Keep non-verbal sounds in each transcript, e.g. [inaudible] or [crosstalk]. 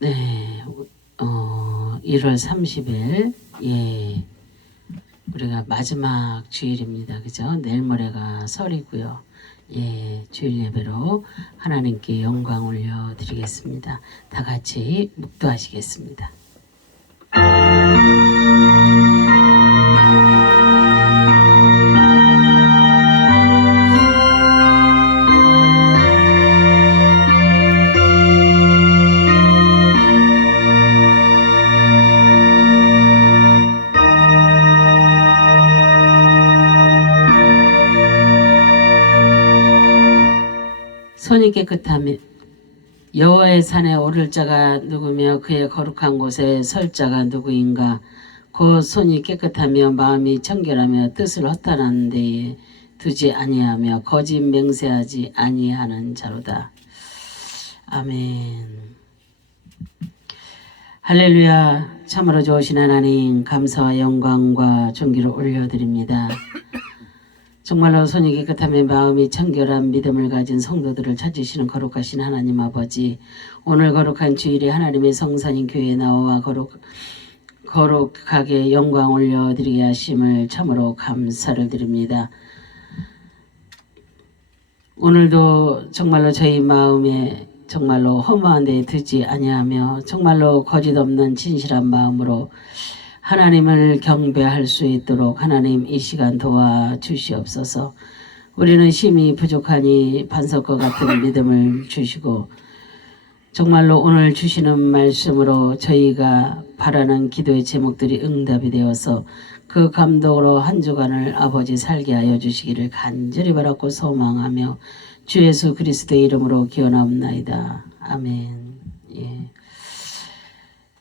네, 어, 1월 30일, 예, 우리가 마지막 주일입니다. 그죠? 내일 모레가 설이고요. 예, 주일 예배로 하나님께 영광 올려드리겠습니다. 다 같이 묵도하시겠습니다. 깨끗하며 여호와의 산에 오를 자가 누구며 그의 거룩한 곳에 설 자가 누구인가 곧 손이 깨끗하며 마음이 청결하며 뜻을 허탄한 데에 두지 아니하며 거짓 맹세하지 아니하는 자로다. 아멘. 할렐루야. 참으로 좋으신 하나님 감사와 영광과 존귀를 올려드립니다. 정말로 손이 깨끗하며 마음이 청결한 믿음을 가진 성도들을 찾으시는 거룩하신 하나님 아버지 오늘 거룩한 주일에 하나님의 성산인 교회에 나와 거룩 거룩하게 영광 올려드리게 하심을 참으로 감사를 드립니다. 오늘도 정말로 저희 마음에 정말로 허무한 데 두지 아니하며 정말로 거짓 없는 진실한 마음으로 하나님을 경배할 수 있도록 하나님 이 시간 도와 주시옵소서. 우리는 힘이 부족하니 반석과 같은 [laughs] 믿음을 주시고 정말로 오늘 주시는 말씀으로 저희가 바라는 기도의 제목들이 응답이 되어서 그 감동으로 한 주간을 아버지 살게 하여 주시기를 간절히 바랐고 소망하며 주 예수 그리스도의 이름으로 기원하옵나이다. 아멘. 예.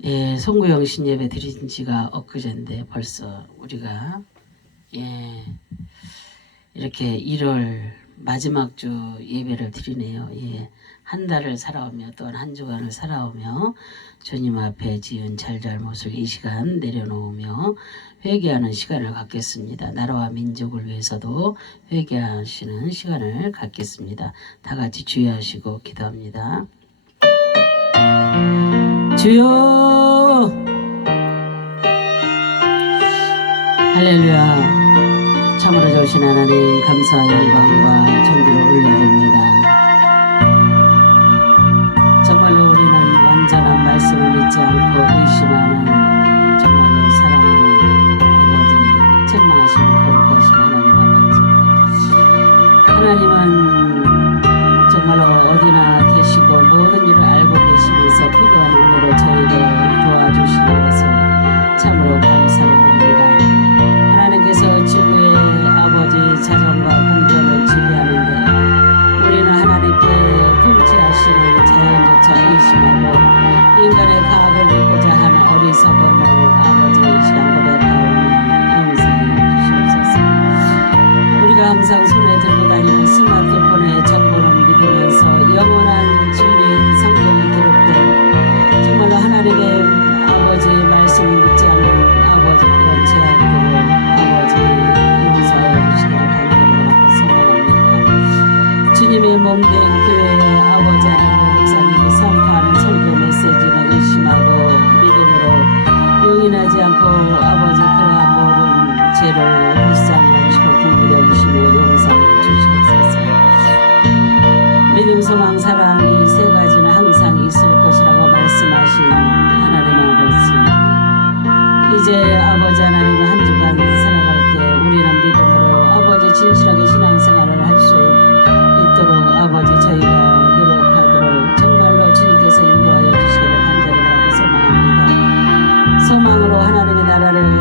예, 송구영신 예배 드린 지가 엊그제인데 벌써 우리가 예, 이렇게 1월 마지막 주 예배를 드리네요. 예, 한 달을 살아오며 또한 한 주간을 살아오며 주님 앞에 지은 잘잘못을 이 시간 내려놓으며 회개하는 시간을 갖겠습니다. 나라와 민족을 위해서도 회개하시는 시간을 갖겠습니다. 다 같이 주의하시고 기도합니다. 주여. 할렐루야. 참으로 좋으신 하나님 감사와 영광과 존귀를 올려드립니다. 정말로 우리는 완전한 말씀을 믿지 않고 의심하는 정말로 사랑을 아버지 책망하신 거룩하신 하나님 아버지 하나님은 정말로 어디나 계시고 모든 일을 알고 계시면서 필요한 은혜로 저희를 도와주시는 것을 참으로 감사를 드립니다. 하나님께서 지구의 아버지 자전과 공전을 지배하는데 우리는 하나님께 통치하시는 자연조차 의심하고 인간의 과학을 믿고자 하는 어리석음을 아버지 이 시간 고백하오니 영생해 주시옵소서. 우리가 항상 손에 들고 다니는 스마트 영원한 진리의 성경에 기록된 정말로 하나님의 아버지의 말씀을 믿지 않는 아버지 그런 제약들을 아버지 용서해 주시기를 간절히 바라고 소망합니다. 주님의 몸된 하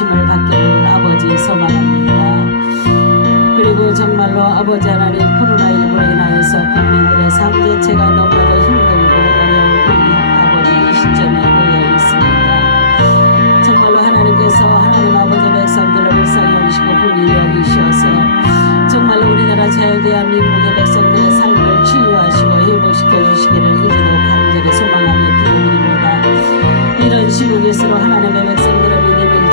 다스리심을 받기를 아버지 소망합니다. 그리고 정말로 아버지 하나님 코로나19로 인하여서 국민들의 삶 자체가 너무나도 힘들고 어려운 이 아버지 이 시점에 놓여 있습니다. 정말로 하나님께서 하나님 아버지 백성들을 불쌍히 여기시고 불리 여기셔서 정말로 우리나라 자유 대한민국의 백성들의 삶을 치유하시고 회복시켜 주시기를 이제도 간절히 소망하며 기도드립니다. 이런 시국일수록 하나님의 백성들의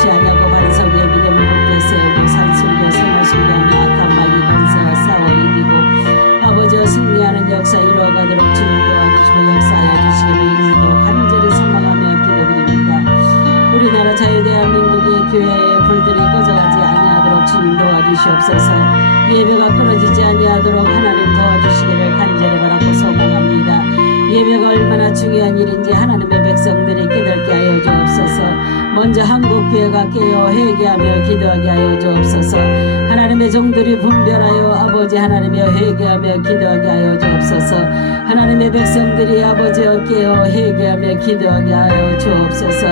잃지 않냐고 반석의 믿음을 굳게 세우고 산술교 생활술교하며 악한 마귀 권세와 싸워 이기고 아버지와 승리하는 역사 이루어가도록 주님 도와주시고 역사하여 주시기를 이제도 간절히 소망하며 기도드립니다. 우리나라 자유 대한민국의 교회의 불들이 꺼져가지 아니하도록 주님 도와주시옵소서 예배가 끊어지지 아니하도록 하나님 도와주시기를 간절히 바라고 소망합니다. 예배가 얼마나 중요한 일인지 하나님의 백성들이 깨닫게 하여 주옵소서. 먼저 한국 교회가 깨어 회개 하며 기도하게 하여 주옵소서. 하나님의 종들이 분별하여 아버지 하나님의 회개하며 기도하게 하여 주옵소서. 하나님의 백성들이 아버지여 깨어 회개하며 기도하게 하여 주옵소서.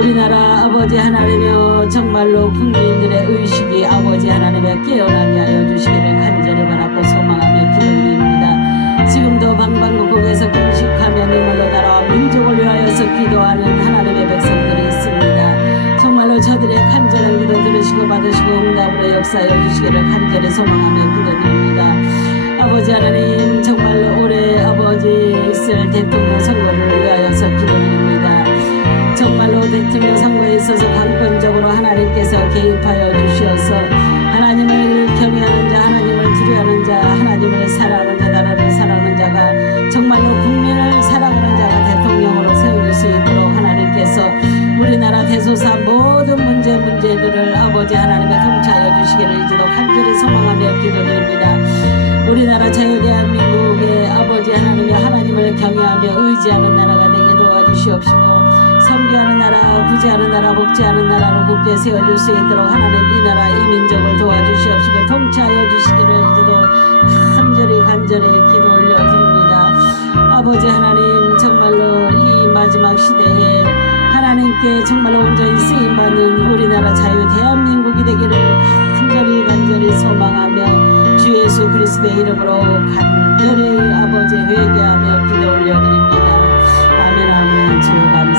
우리나라 아버지 하나님여 정말로 국민들의 의식이 아버지 하나님의 깨어나게 하여 주시기를 간절히 바라고 소망하며 기도드립니다. 지금도 방방곡곡에서 금식하며 눈물로 나라와 민족을 위하여서 기도하는 백성들이 정말로 저들의 간절한 기도 들으시고 받으시고 응답으로 역사하여 주시기를 간절히 소망하며 기도드립니다. 아버지 하나님 정말로 올해 아버지 있을 대통령 선거를 위하여서 기도드립니다. 정말로 대통령 선거에 있어서 강권적으로 하나님께서 개입하여 주시어서 하나님을 경외하는 자, 하나님을 두려워하는 자, 하나님을 사랑 우리나라 대소사 모든 문제 문제들을 아버지 하나님의 통치하여 주시기를 이제도 간절히 소망하며 기도드립니다. 우리나라 자유 대한민국의 아버지 하나님의 하나님을 경외하며 의지하는 나라가 되게 도와주시옵시고 섬기하는 나라, 구제하는 나라, 복지하는 나라로 굳게 세워줄 수 있도록 하나님 이 나라 이 민족을 도와주시옵시고 통치하여 주시기를 이제도 간절히 간절히 기도 올려드립니다. 아버지 하나님 정말로 이 마지막 시대에 하나님께 정말로 온전히 쓰임받는 우리나라 자유 대한민국이 되기를 간절히 간절히 소망하며 주 예수 그리스도의 이름으로 간절히 아버지 회개하며 기도 올려드립니다. 아멘 아멘 주 감사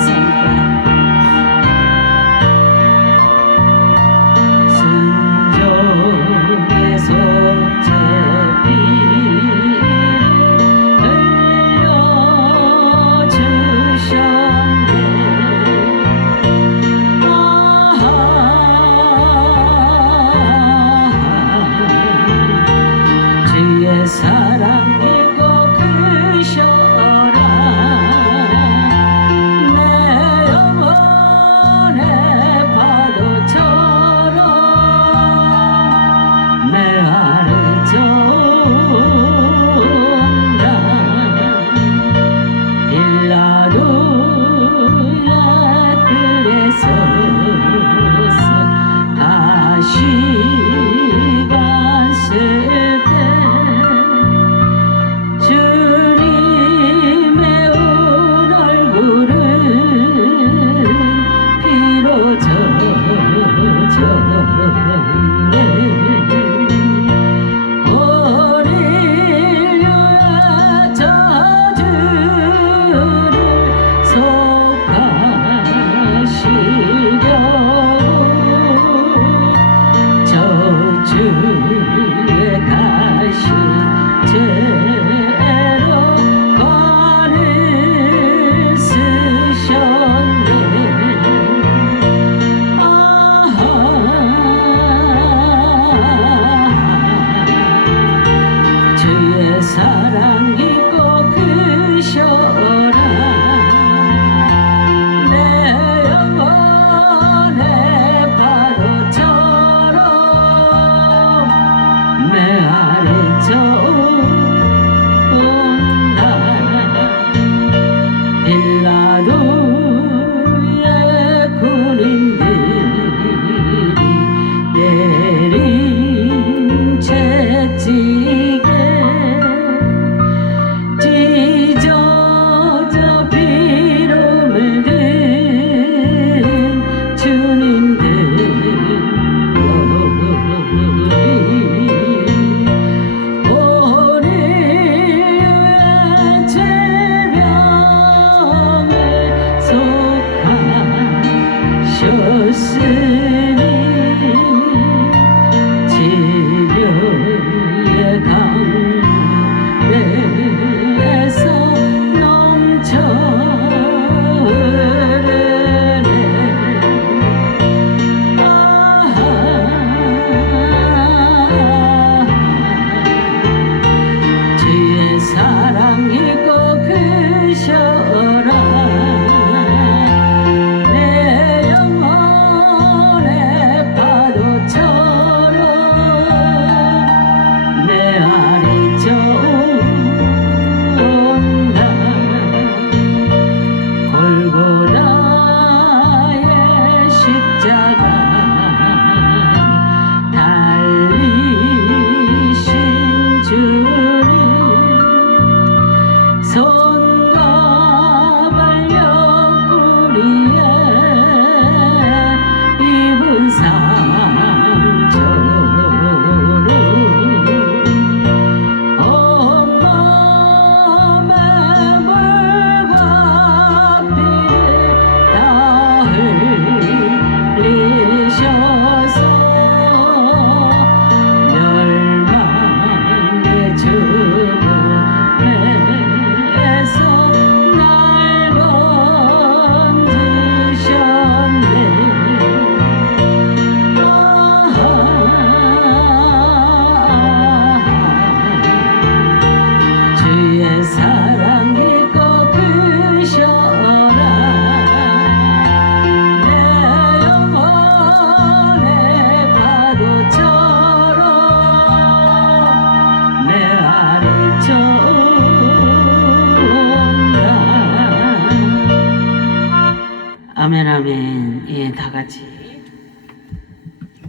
예, 다 같이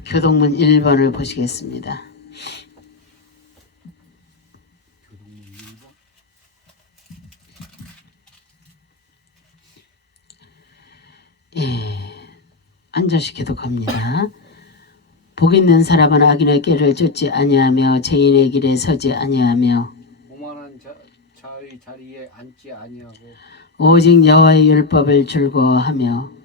교동문 1번을 보시겠습니다. 예, 앉아시 기도합니다. 복 있는 사람은 악인의 길을 쫓지 아니하며 죄인의 길에 서지 아니하며 오만한 자, 자의 자리에 앉지 아니하고 오직 여호와의 율법을 즐거워하며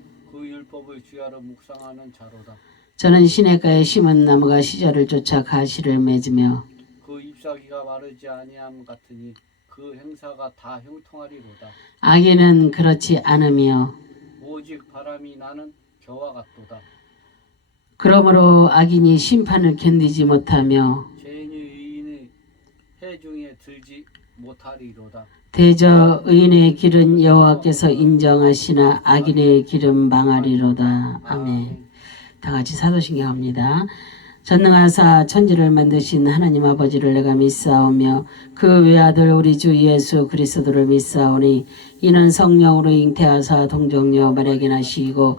그 주야로 묵상하는 자로다. 저는 시냇가에 심은 나무가 시절을 쫓아 가시를 맺으며 그 잎사귀가 마르지 아니함 같으니 그 행사가 다 형통하리로다. 악인은 그렇지 않으며 오직 바람이 나는 겨와 같도다. 그러므로 악인이 심판을 견디지 못하며 죄인이 의인의 해 중에 들지 못하리로다. 대저 의인의 길은 여호와께서 인정하시나 악인의 길은 망하리로다. 아멘. 다 같이 사도신경 합니다. 전능하사 천지를 만드신 하나님 아버지를 내가 믿사오며 그 외아들 우리 주 예수 그리스도를 믿사오니 이는 성령으로 잉태하사 동정녀 마리아에게 나시고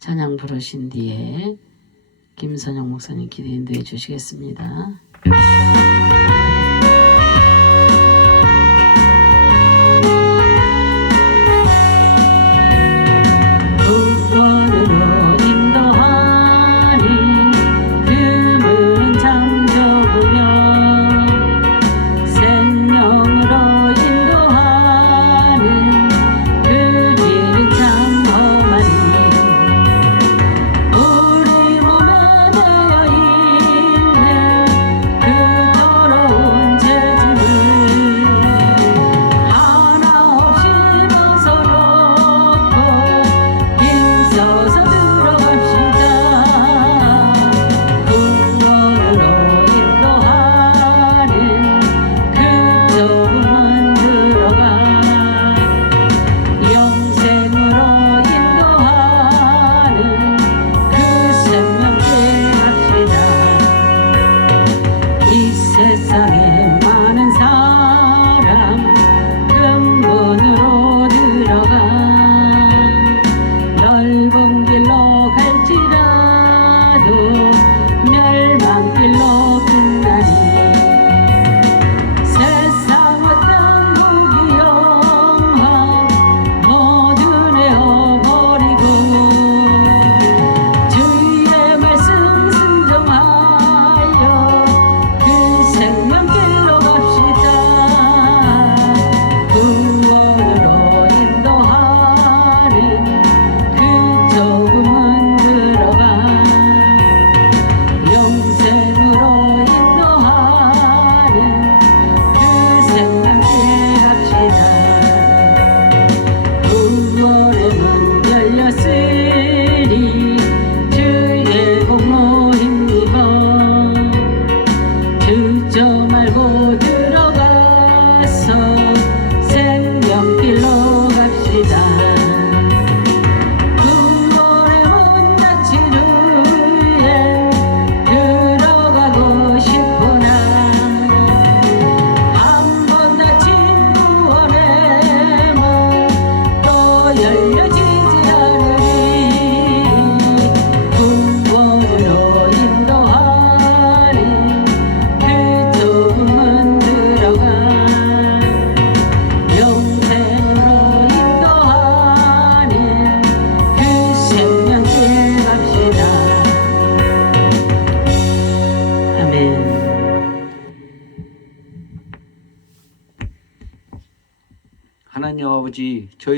찬양 부르신 뒤에 김선영 목사님 기도 인도해 주시겠습니다.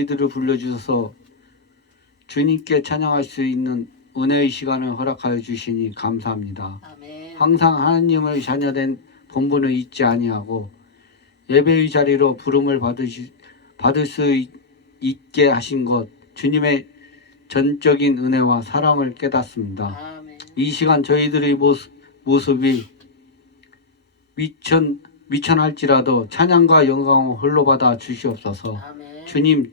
저희들을 불러주셔서 주님께 찬양할 수 있는 은혜의 시간을 허락하여 주시니 감사합니다. 아멘 항상 하나님의 자녀된 본분을 잊지 아니하고 예배의 자리로 부름을 받으시, 받을 수 있- 있게 하신 것 주님의 전적인 은혜와 사랑을 깨닫습니다. 아멘. 이 시간 저희들의 모습, 모습이 미천 미천할지라도 찬양과 영광을 홀로 받아 주시옵소서. 아멘. 주님,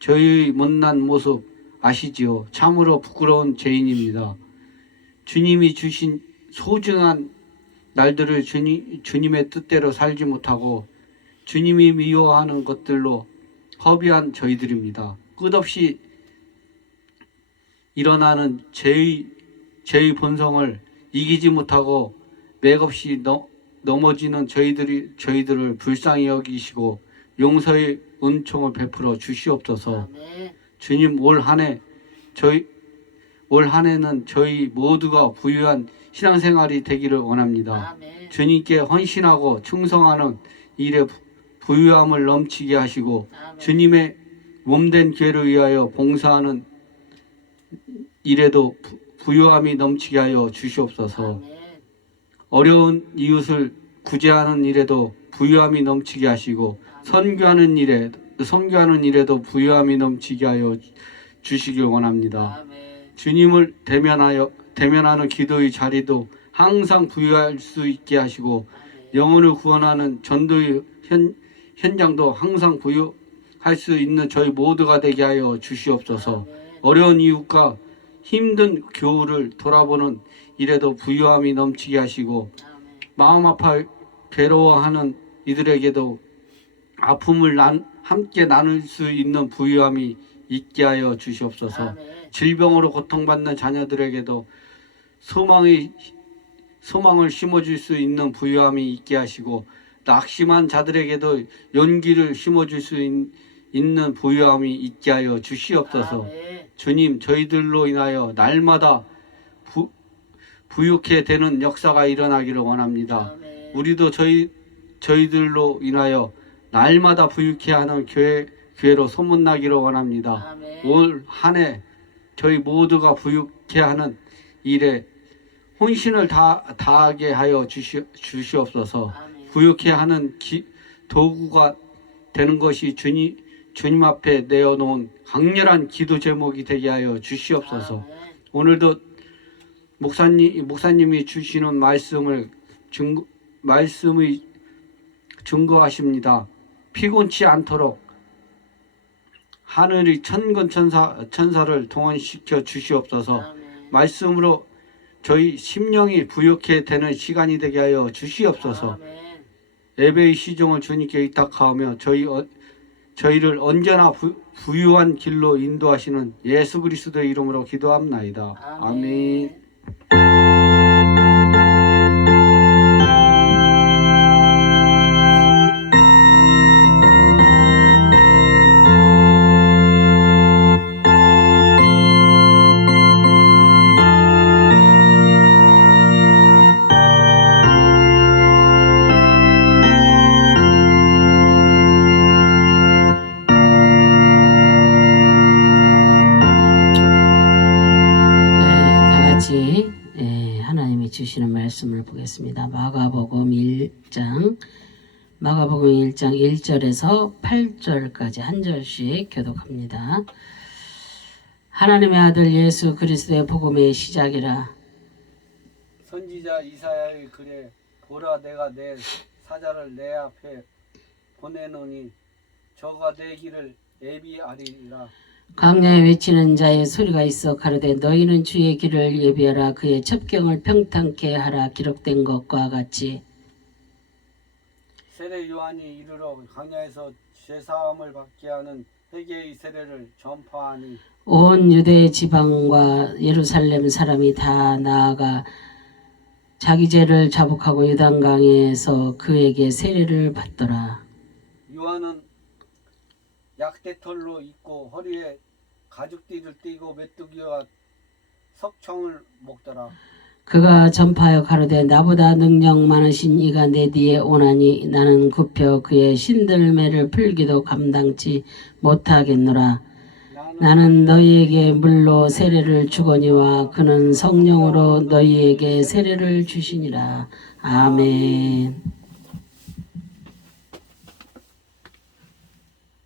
저희 못난 모습 아시지요? 참으로 부끄러운 죄인입니다. 주님이 주신 소중한 날들을 주님, 주님의 뜻대로 살지 못하고 주님이 미워하는 것들로 허비한 저희들입니다. 끝없이 일어나는 죄의, 죄의 본성을 이기지 못하고 맥없이 너, 넘어지는 저희들이, 저희들을 불쌍히 여기시고 용서의 은총을 베풀어 주시옵소서. 아멘. 주님 올 한해 저희 올 한해는 저희 모두가 부유한 신앙생활이 되기를 원합니다. 아멘. 주님께 헌신하고 충성하는 일에 부- 부유함을 넘치게 하시고 아멘. 주님의 몸된 교회를 위하여 봉사하는 일에도 부- 부유함이 넘치게 하여 주시옵소서. 아멘. 어려운 이웃을 구제하는 일에도 부유함이 넘치게 하시고 선교하는 일에 선교하는 일에도 부유함이 넘치게 하여 주시길 원합니다. 주님을 대면하여 대면하는 기도의 자리도 항상 부유할 수 있게 하시고. 영혼을 구원하는 전도의 현, 현장도 항상 부유할 수 있는 저희 모두가 되게 하여 주시옵소서. 어려운 이웃과 힘든 교우를 돌아보는 일에도 부유함이 넘치게 하시고. 마음 아파 괴로워하는 이들에게도 아픔을 난, 함께 나눌 수 있는 부유함이 있게 하여 주시옵소서. 아멘. 질병으로 고통받는 자녀들에게도 소망의 소망을 심어줄 수 있는 부유함이 있게 하시고 낙심한 자들에게도 용기를 심어줄 수 있, 있는 부유함이 있게 하여 주시옵소서. 아멘. 주님 저희들로 인하여 날마다 부, 부유케 되는 역사가 일어나기를 원합니다. 아멘. 우리도 저희 저희들로 인하여 날마다 부유케 하는 교회 교회로 소문나기를 원합니다. 올 한 해 저희 모두가 부유케 하는 일에 혼신을 다 다하게 하여 주시, 주시옵소서. 아멘. 부유케 하는 기, 도구가 되는 것이 주님 주님 앞에 내어놓은 강렬한 기도 제목이 되게 하여 주시옵소서. 아멘. 오늘도 목사님 목사님이 주시는 말씀을 증 말씀의 증거하십니다. 피곤치 않도록 하늘의 천군 천사 천사를 동원시켜 주시옵소서. 아멘. 말씀으로 저희 심령이 부욕해 되는 시간이 되게 하여 주시옵소서. 아멘. 예배의 시종을 주님께 의탁하며 저희 어, 저희를 언제나 부, 부유한 길로 인도하시는 예수 그리스도의 이름으로 기도합나이다. 아멘. 네, 주시는 말씀을 보겠습니다. 마가복음 1장 마가복음 1장 1절에서 8절까지 한 절씩 교독합니다. 하나님의 아들 예수 그리스도의 복음의 시작이라 선지자 이사야의 글에 보라 내가 내 사자를 내 앞에 보내노니 저가 내 길을 예비하리라 광야에 외치는 자의 소리가 있어 가로되 너희는 주의 길을 예비하라 그의 첩경을 평탄케 하라 기록된 것과 같이 세례 요한이 이르러 광야에서 죄사함을 받게 하는 회개의 세례를 전파하니 온 유대 지방과 예루살렘 사람이 다 나아가 자기 죄를 자복하고 유단강에서 그에게 세례를 받더라. 요한은 약대털로 입고 허리에 가죽띠를 띠고 메뚜기와 석청을 먹더라 그가 전파하여 가로되 나보다 능력 많으신 이가 내 뒤에 오나니 나는 굽혀 그의 신들매를 풀기도 감당치 못하겠노라. 나는 너희에게 물로 세례를 주거니와 그는 성령으로 너희에게 세례를 주시니라. 아멘.